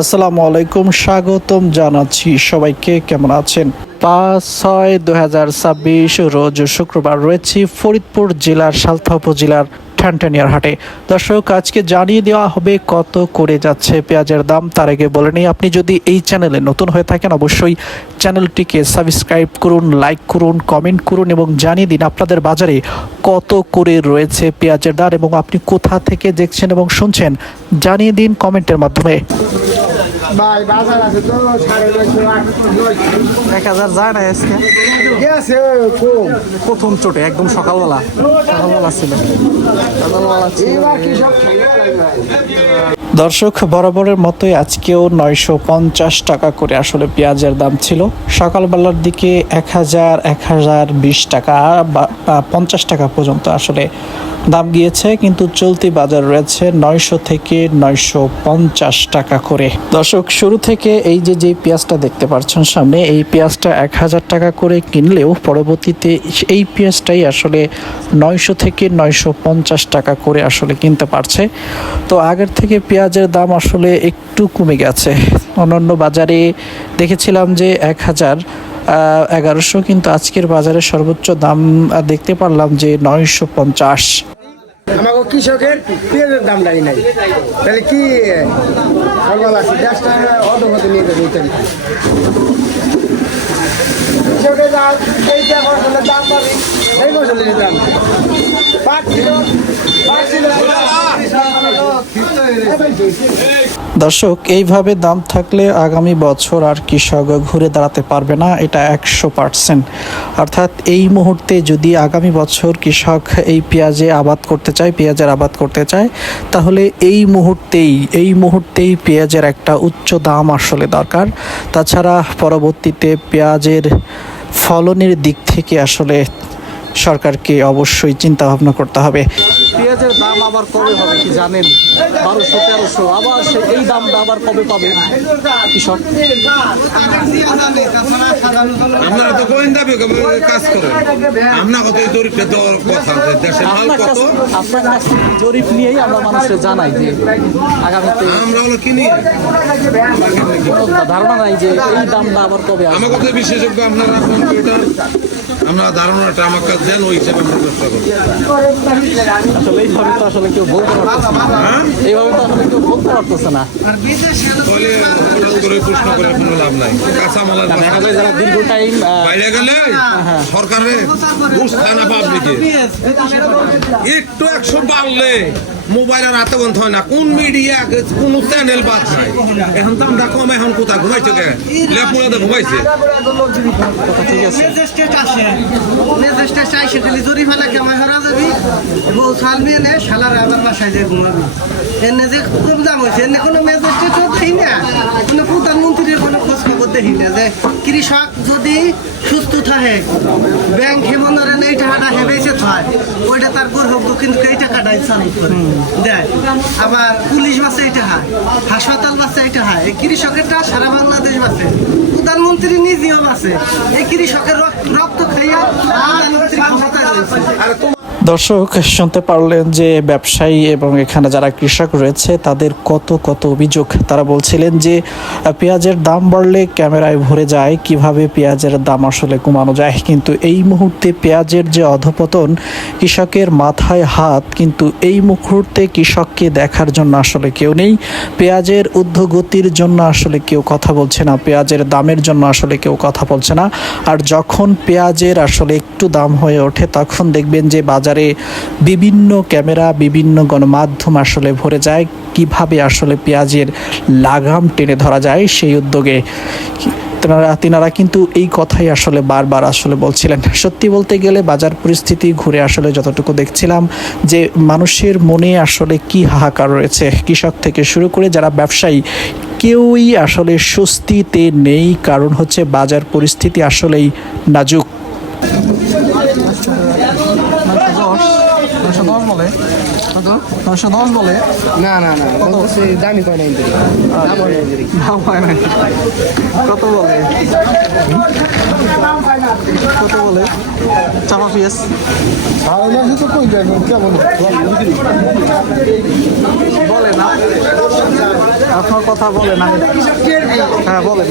আসসালামু আলাইকুম, স্বাগতম জানাচ্ছি সবাইকে। কেমন আছেন? ৫/৬/২০২৬ রোজ শুক্রবার রয়েছি ফরিদপুর জেলার সালথা উপজেলার ঠানটানিয়ার হাটে। দর্শক, আজকে জানিয়ে দেওয়া হবে কত করে যাচ্ছে পেঁয়াজের দাম। তার আগে বলে নিই, আপনি যদি এই চ্যানেলে নতুন হয়ে থাকেন অবশ্যই চ্যানেলটিকে সাবস্ক্রাইব করুন, লাইক করুন, কমেন্ট করুন এবং জানিয়ে দিন আপনাদের বাজারে কত করে রয়েছে পেঁয়াজের দাম এবং আপনি কোথা থেকে দেখছেন এবং শুনছেন জানিয়ে দিন কমেন্টের মাধ্যমে। ভাই বাজার আছে তো 950 1000 যায় না আজকে, গেছে কম প্রথম চোটে একদম সকালবেলা ছিল। এবার কি সব ঠেঙ্গা লাগবে? দর্শক, বরাবরের মতোই আজকেও 950 টাকা করে আসলে পেঁয়াজের দাম ছিল। সকালবেলার দিকে 1020 টাকা বা 50 টাকা পর্যন্ত আসলে দাম গিয়েছে, কিন্তু চলতি বাজার রয়েছে 900 থেকে 950 টাকা করে। দর্শক, শুরু থেকে এই যে পেঁয়াজটা দেখতে পাচ্ছেন সামনে, এই পেঁয়াজটা 1000 টাকা করে কিনলেও পরবর্তীতে এই পেঁয়াজটাই আসলে 900 থেকে 950 টাকা করে আসলে কিনতে পারছে। তো আগের থেকে পেঁয়াজের দাম আসলে একটু কমে গেছে। অন্যান্য বাজারে দেখেছিলাম যে 1100, কিন্তু আজকের বাজারে সর্বোচ্চ দাম দেখতে পারলাম যে 950। আমাকে কৃষকের পেঁয়াজের দাম নাই তাহলে কি সরবরাহ আছে 10 টাকা অধমতে নিয়ে যাবে কৃষকের দাম এইটা ফসলের দাম পাবি, এই ফসলের দাম দর্শক, এইভাবে দাম থাকলে আগামী বছর আর কৃষক ঘুরে দাঁড়াতে পারবে না, এটা 100%। অর্থাৎ এই মুহূর্তে যদি আগামী বছর কৃষক এই পেঁয়াজের আবাদ করতে চায় তাহলে এই মুহূর্তেই পেঁয়াজের একটা উচ্চ দাম আসলে দরকার। তাছাড়া পরবর্তীতে পেঁয়াজের ফলনের দিক থেকে আসলে সরকারকে অবশ্যই চিন্তা ভাবনা করতে হবে। পেঁয়াজের দাম আবার কবে হবে কি জানেন? 1200-1300, আবার এই দামটা আবার কবে পাবে কৃষক? আপনারা তো গোয়েন্দা কাজ করেন, আমরা কত জরিপ দেশের মাল কত আপনার কাছ থেকে জরিপ নিয়েই আমরা মানুষকে জানাই যে আগামীতে আমরা হলো কিনি, ধারণা নাই যে এই দামটা আবার কবে আসবে। আমাকে তো বিশেষজ্ঞ আপনারা কম্পিউটার, আমরা ধারণাটা আমাকে দেন, ওই হিসেবে আমরা চেষ্টা করি। আসলে এইভাবে তো আসলে কেউ বলতে পারতেছে না, তাহলে হঠাৎ করে প্রশ্ন করে কোনো লাভ নাই। কাঁচামালের যারা দীর্ঘ টাইম বাইরে গেলে সরকারের ঘুষ খানা পাবলিকে একটু 100 বাড়লে মোবাইলের হাতে বন্ধ হয় না, কোন মিডিয়া কোন চ্যানেল বাদ নাই। এখন তো আমরা কম, এখন কোথায় ঘুমাইছে কে লেপুরাতে ঘুমাইছে। প্রধানমন্ত্রীর কোনো খোঁজ খবর দেখি না যে কৃষক যদি সুস্থ থাকে, ব্যাংক হেমনের এই টাকাটা হেবেছে হয়, ওইটা তার গর্ব, কিন্তু এই টাকাটাই চালু করে দেয়। আবার পুলিশ বাসে এটা হয়, হাসপাতাল বাসে এটা হয়, এই কৃষকেরটা সারা বাংলাদেশ বাসে, প্রধানমন্ত্রী নিজেও বাসে। এই কৃষকের রক্ত খাইয়া প্রধানমন্ত্রী ক্ষমতায় রয়েছে। দর্শক, শুনতে পারলেন যে ব্যবসায়ী এবং এখানে যারা কৃষক রয়েছে তাদের কত অভিযোগ। তারা বলছিলেন যে পেঁয়াজের দাম বাড়লে ক্যামেরায় ভরে যায়, কিভাবে পেঁয়াজের দাম আসলে কমানো যায়। কিন্তু এই মুহূর্তে পেঁয়াজের যে অধপতন, কৃষকের মাথায় হাত, কিন্তু এই মুহূর্তে কৃষককে দেখার জন্য আসলে কেউ নেই। পেঁয়াজের ঊর্ধ্বগতির জন্য আসলে কেউ কথা বলছে না, পেঁয়াজের দামের জন্য আসলে কেউ কথা বলছে না। আর যখন পেঁয়াজের আসলে একটু দাম হয়ে ওঠে তখন দেখবেন যে বাজারে বিভিন্ন ক্যামেরা, বিভিন্ন গণমাধ্যম আসলে ভরে যায়, কিভাবে আসলে পেঁয়াজের লাগাম টেনে ধরা যায় সেই উদ্যোগে তিনারা কিন্তু এই কথাই আসলে বারবার আসলে বলছিলেন। সত্যি বলতে গেলে বাজার পরিস্থিতি ঘুরে আসলে যতটুকু দেখছিলাম যে মানুষের মনে আসলে কি হাহাকার রয়েছে, কৃষক থেকে শুরু করে যারা ব্যবসায়ী, কেউই আসলে স্বস্তিতে নেই। কারণ হচ্ছে বাজার পরিস্থিতি আসলেই নাজুক। বলে না দামি কয় নাই, কত বলে চাপা পেঁয়াজ বলে না আপনার কথা বলেন হ্যাঁ বলেন